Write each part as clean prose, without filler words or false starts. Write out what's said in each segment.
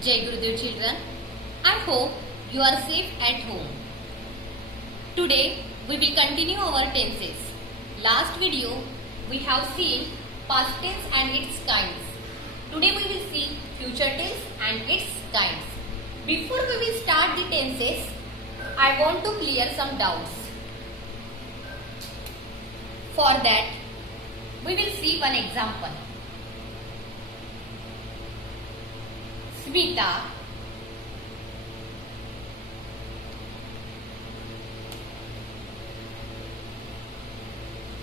Jai Gurudev children, I hope you are safe at home. Today we will continue our tenses. Last video we have seen past tense and its kinds. Today we will see future tense and its kinds. Before we will start the tenses, I want to clear some doubts. For that, we will see one example. Smita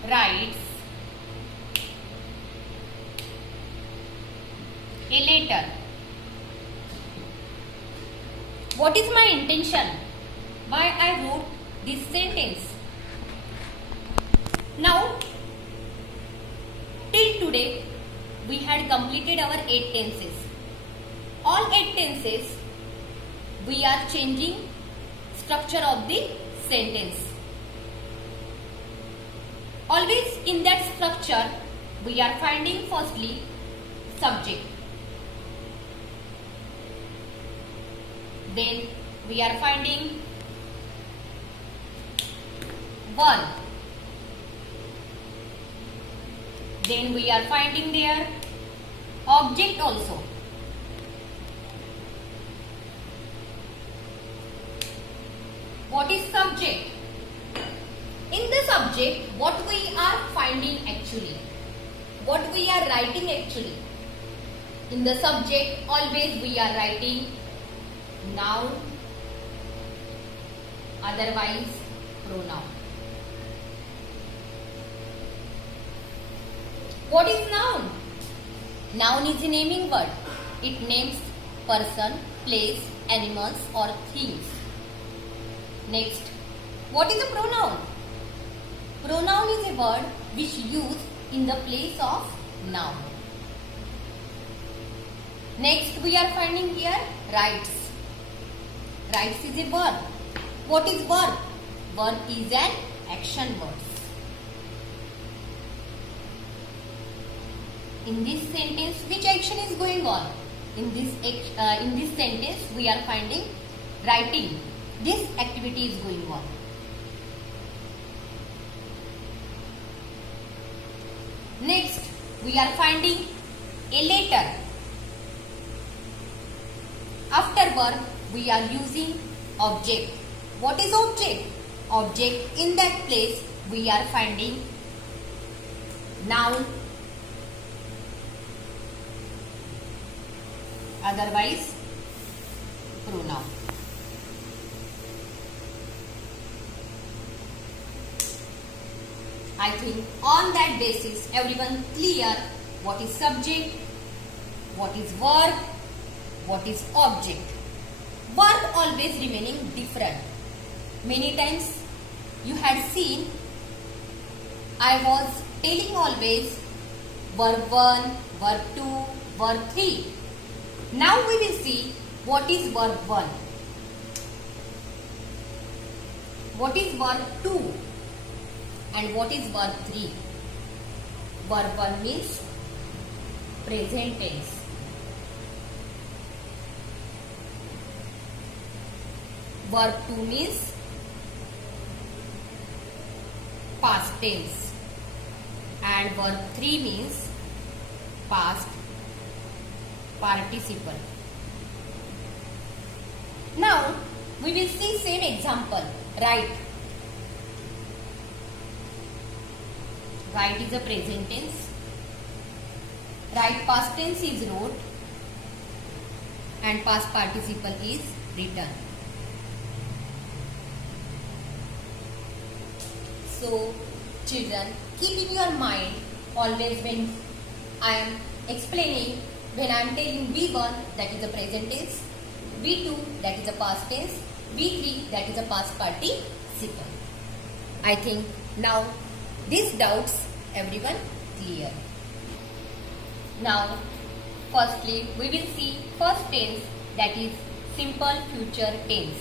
writes a letter. What is my intention? Why I wrote this sentence? Now, till today, we had completed our 8 tenses. All 8 tenses, we are changing structure of the sentence. Always in that structure, we are finding firstly subject. Then we are finding verb. Then we are finding their object also. What is subject? In the subject, what we are finding actually? What we are writing actually? In the subject, always we are writing noun, otherwise pronoun. What is noun? Noun is a naming word. It names person, place, animals or things. Next, what is a pronoun? Pronoun is a word which used in the place of noun. Next, we are finding here rights. Rights is a verb. What is verb? Verb is an action word. In this sentence, which action is going on? In this sentence, we are finding writing. This activity is going on. Next, we are finding a letter. After verb, we are using object. What is object? Object, in that place, we are finding noun, otherwise pronoun. I think on that basis everyone clear what is subject, what is verb, what is object. Verb always remaining different. Many times you had seen I was telling always verb 1, verb 2, verb 3. Now we will see what is verb 1. What is verb 2? And what is verb 3? Verb 1 means present tense. Verb 2 means past tense. And verb 3 means past participle. Now we will see same example. Write. Write is a present tense. Write past tense is wrote and past participle is written. So children, keep in your mind always when I am explaining, when I am telling V1 that is a present tense, V2 that is a past tense, V3 that is a past participle. I think now these doubts everyone clear. Now firstly we will see first tense, that is simple future tense.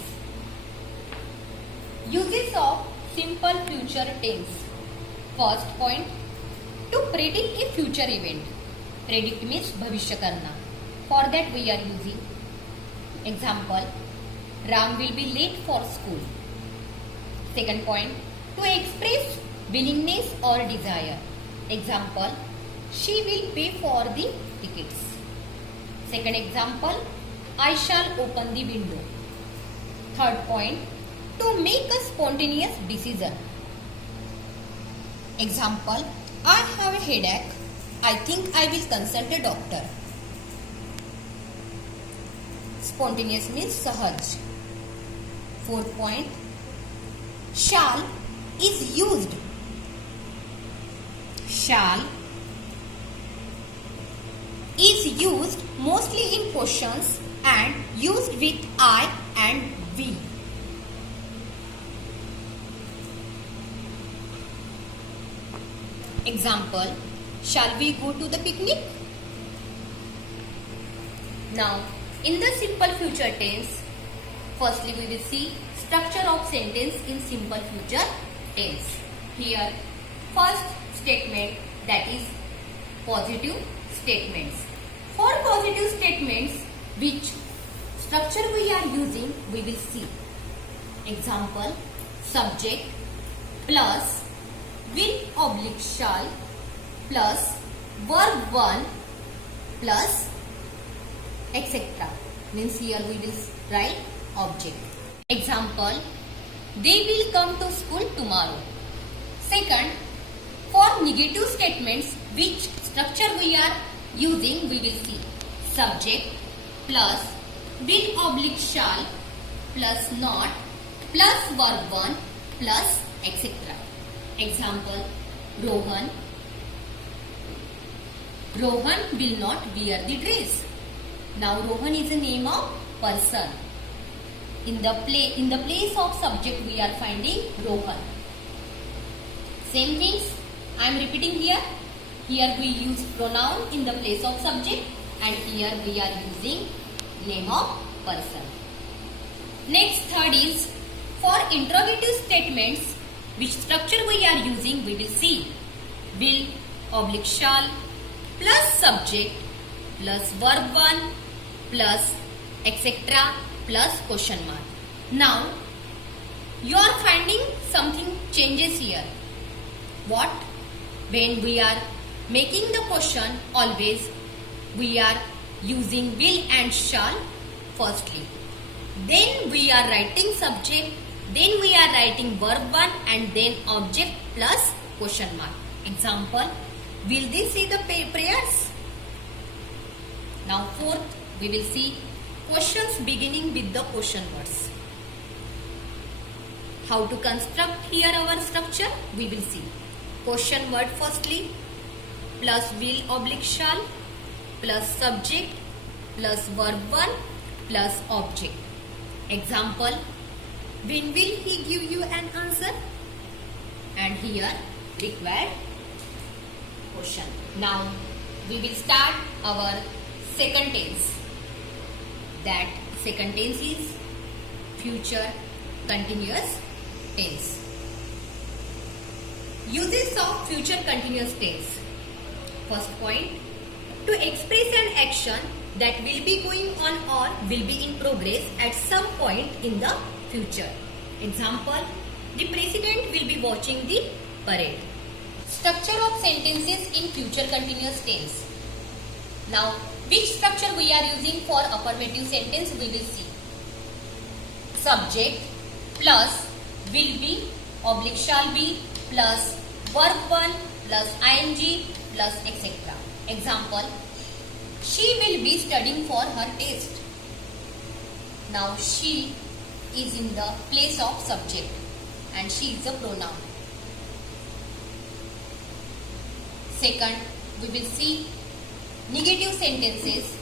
Uses of simple future tense. First point, to predict a future event. Predict means भविष्य करना. For that we are using Example, Ram will be late for school. Second point, to express willingness or desire. Example, she will pay for the tickets. Second example, I shall open the window. Third point, to make a spontaneous decision. Example, I have a headache. I think I will consult a doctor. Spontaneous means sahaj. Fourth point, shall is used. Shall is used mostly in questions and used with I and we. Example, shall we go to the picnic? Now, in the simple future tense, firstly we will see structure of sentence in simple future tense. Here, first statement, that is positive statements. For positive statements, which structure we are using, we will see. Example, subject plus will oblique shall plus verb 1 plus etc. Means here we will write object. Example, they will come to school tomorrow. Second, for negative statements, which structure we are using, we will see. Subject plus will oblique shall plus not plus verb 1 plus etc. Example, Rohan will not wear the dress. Now Rohan is a name of person. In the place of subject we are finding Rohan. Same things I am repeating here. Here we use pronoun in the place of subject and here we are using name of person. Next, third is for interrogative statements, which structure we are using, we will see. Will oblique shall plus subject plus verb 1 plus etc. plus question mark. Now, you are finding something changes here. What? When we are making the question, always we are using will and shall firstly. Then we are writing subject, then we are writing verb 1 and then object plus question mark. Example, will they say the prayers? Now fourth, we will see questions beginning with the question words. How to construct here our structure? We will see. Question word firstly plus will oblique shall plus subject plus verb 1 plus object. Example, when will he give you an answer? And here required question. Now we will start our second tense. That second tense is future continuous tense. Uses of future continuous tense. First point, to express an action that will be going on or will be in progress at some point in the future. Example, the president will be watching the parade. Structure of sentences in future continuous tense. Now, which structure we are using for affirmative sentence, we will see. Subject plus will be oblique shall be plus verb 1 plus ing plus etc. Example, she will be studying for her test. Now she is in the place of subject and she is a pronoun. Second, we will see negative sentences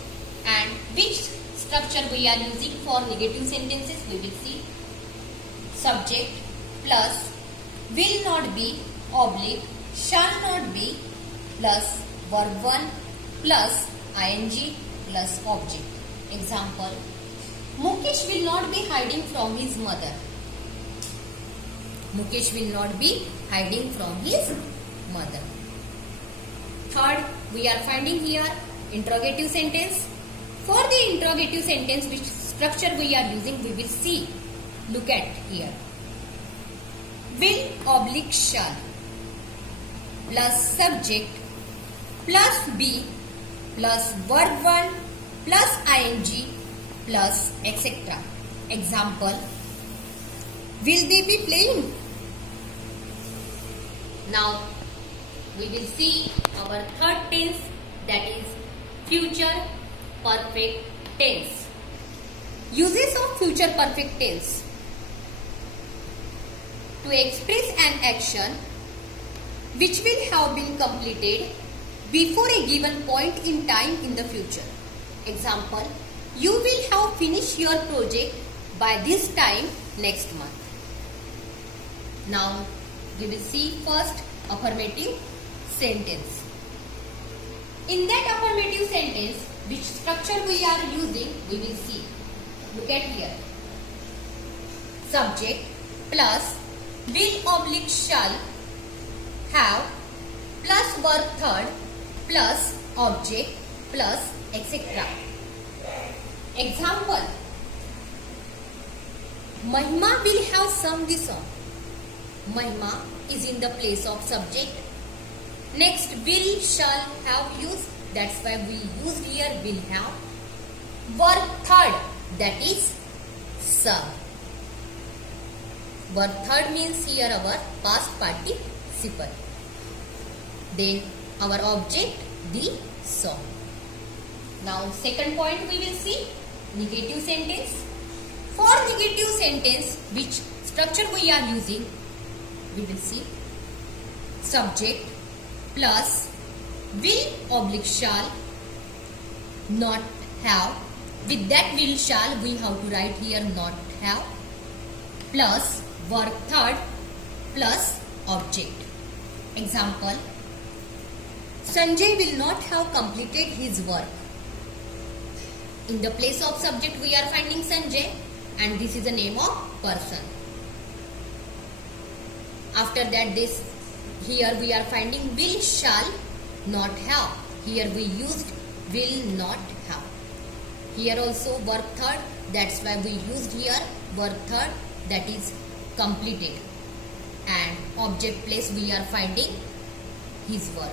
and which structure we are using for negative sentences, we will see. Subject plus will not be oblique shall not be plus verb 1 plus ing plus object. Example, Mukesh will not be hiding from his mother. Mukesh will not be hiding from his mother. Third, we are finding here interrogative sentence. For the interrogative sentence, which structure we are using, we will see. Look at here. Will oblique shall plus subject plus be plus verb 1 plus ing plus etc. Example, will they be playing? Now we will see our third tense, that is future perfect tense. Uses of future perfect tense. To express an action which will have been completed before a given point in time in the future. Example, you will have finished your project by this time next month. Now we will see first affirmative sentence. In that affirmative sentence, which structure we are using, we will see. Look at here. Subject plus will oblique shall have plus verb third plus object plus etc. Example, Mahima will have sung the song. Mahima is in the place of subject. Next, will shall have used, that's why we used here will have. Verb third, that is sung. Verb third means here our past participle. Then our object, the song. Now second point we will see, negative sentence. For negative sentence, which structure we are using, we will see. Subject plus will oblique shall not have. With that will shall we have to write here not have plus verb third plus object. Example, Sanjay will not have completed his work. In the place of subject we are finding Sanjay, and this is the name of person. After that, this here we are finding will shall not have. Here we used will not have. Here also verb third, that's why we used here verb third, that is completed. And object place we are finding his work.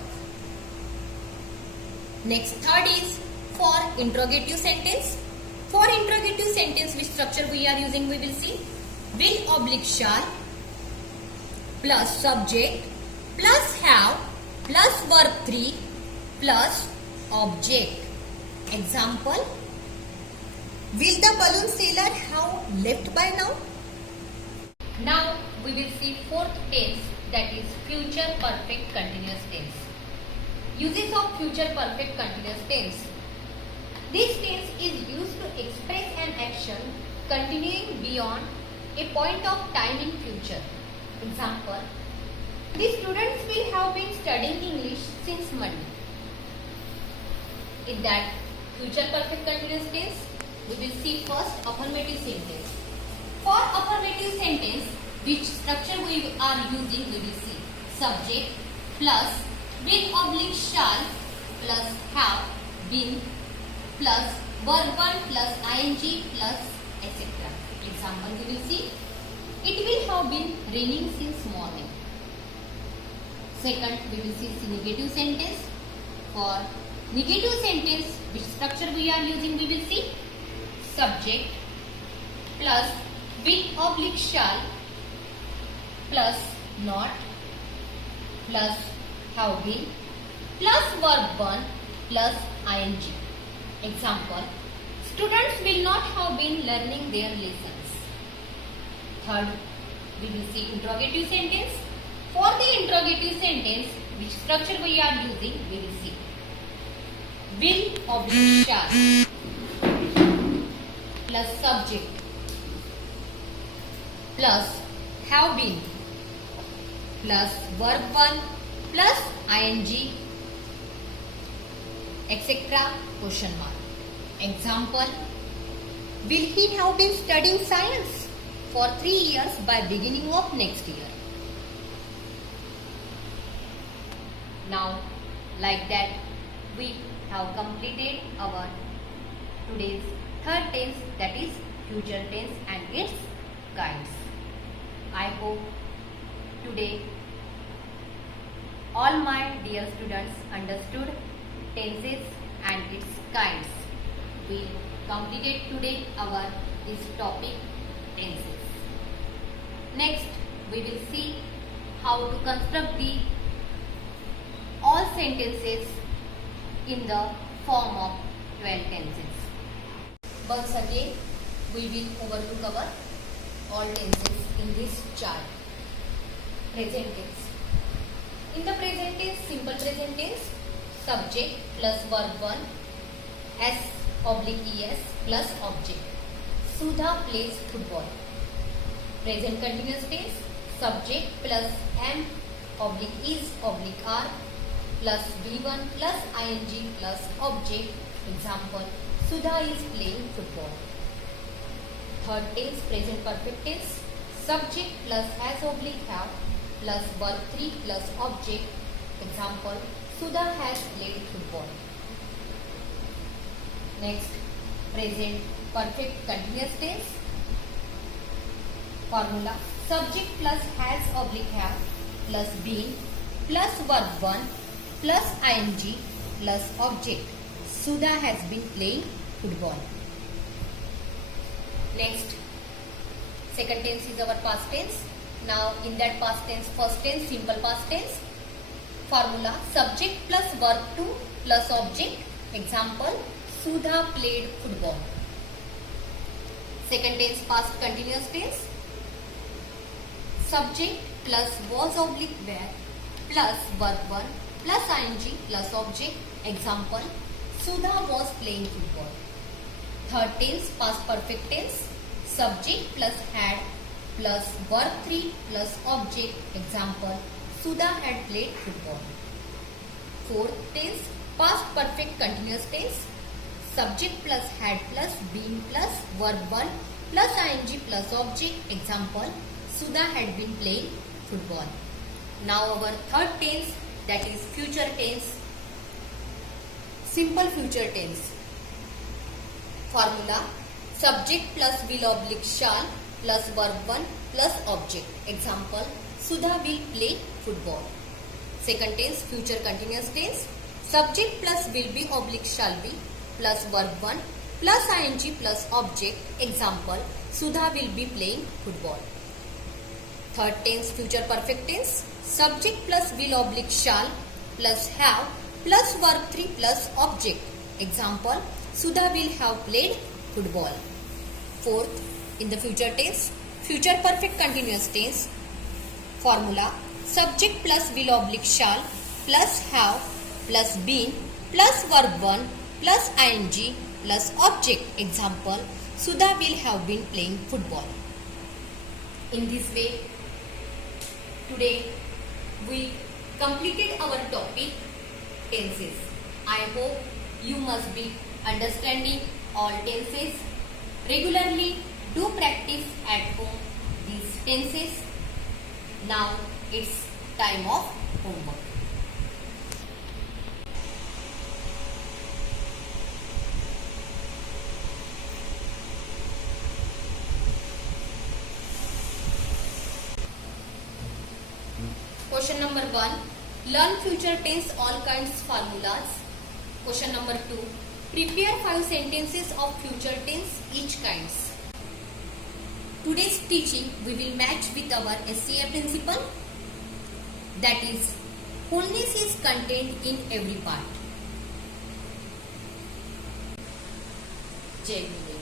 Next, third is for interrogative sentence. For interrogative sentence, which structure we are using, we will see. Will oblique shall plus subject plus have plus verb 3 plus object. Example, will the balloon sailor have left by now? Now we will see fourth tense, that is future perfect continuous tense. Uses of future perfect continuous tense. This tense is used to express an action continuing beyond a point of time in future. Example, the students will have been studying English since Monday. In that future perfect continuous tense, we will see first affirmative sentence. For affirmative sentence, which structure we are using, we will see. Subject plus will oblique shall plus have been plus verb 1 plus ing plus etc. Example, we will see. It will have been raining since morning. Second, we will see negative sentence. For negative sentence, which structure we are using, we will see. Subject plus will oblique shall plus not plus have been plus verb 1 plus ing. Example, students will not have been learning their lessons. Third, we will see interrogative sentence. For the interrogative sentence, which structure we are using, we will see. Will oblique shall plus subject plus have been plus verb 1 plus ing etc. question mark. Example, will he have been studying science for 3 years by beginning of next year? Now, like that, we have completed our today's third tense, that is future tense and its kinds. I hope today all my dear students understood tenses and its kinds. We completed today our this topic tenses. Next we will see how to construct the all sentences in the form of 12 tenses. Once again we will overlook our all tenses in this chart. Present tense. In the present tense, simple present tense, subject plus verb 1, S/ES plus object. Sudha plays football. Present continuous tense, subject plus M/is/R plus V1 plus ing plus object. Example, Sudha is playing football. Third tense, present perfect tense, subject plus has/have plus verb 3 plus object. Example, Sudha has played football. Next, present perfect continuous tense. Formula, subject plus has/have plus been plus verb 1 plus ing plus object. Sudha has been playing football. Next, second tense is our past tense. Now in that past tense, first tense, simple past tense. Formula, subject plus verb 2 plus object. Example, Sudha played football. Second tense, past continuous tense. Subject plus was/were plus verb 1 plus ing plus object. Example, Sudha was playing football. Third tense, past perfect tense. Subject plus had plus verb 3 plus object. Example, Sudha had played football. Fourth tense, past perfect continuous tense. Subject plus had plus been plus verb 1 plus ing plus object. Example, Sudha had been playing football. Now our third tense, that is future tense. Simple future tense. Formula, subject plus will/shall plus verb 1 plus object. Example, Sudha will play football. Second tense, future continuous tense. Subject plus will be/shall be plus verb 1 plus ing plus object. Example, Sudha will be playing football. Third tense, future perfect tense. Subject plus will/shall plus have plus verb 3 plus object. Example, Sudha will have played football. Fourth, in the future tense, future perfect continuous tense. Formula, subject plus will/shall plus have plus been plus verb 1 plus ing plus object. Example, Sudha will have been playing football. In this way, today we completed our topic tenses. I hope you must be understanding all tenses. Regularly do practice at home these tenses. Now it's time of homework. Question number 1. Learn future tense all kinds formulas. Question number 2. Prepare 5 sentences of future tense each kinds. Today's teaching we will match with our SCA principle, that is, wholeness is contained in every part. Jai Guru.